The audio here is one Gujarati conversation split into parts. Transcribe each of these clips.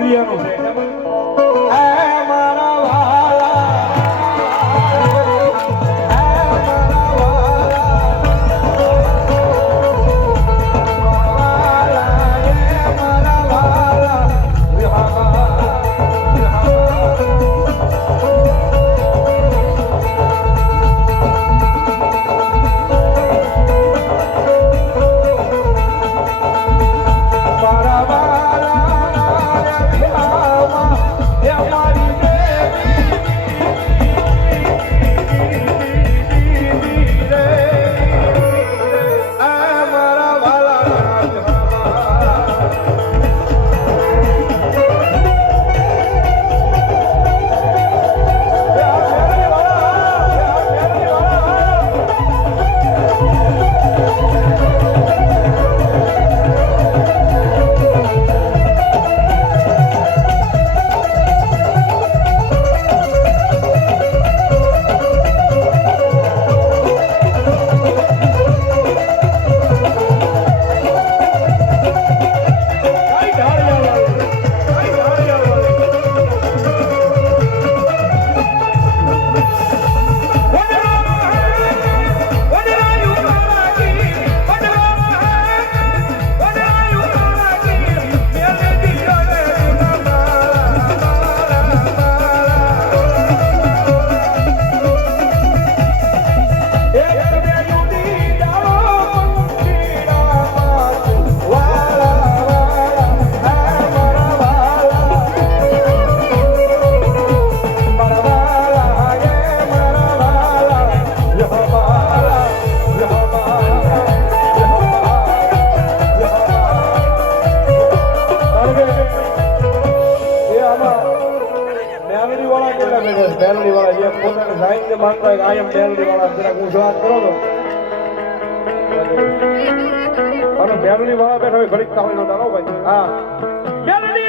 miliano બેઠા વાળા જે પોતાને સાહિત્ય માનતા હોય આઈ એમ મેલડી વાળા જરા ગુજરાત કરો તો. અને બેલડી વાળા બેઠા હોય ઘડીકતા હોય હો ભાઈ. હા. મેલડી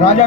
રાજા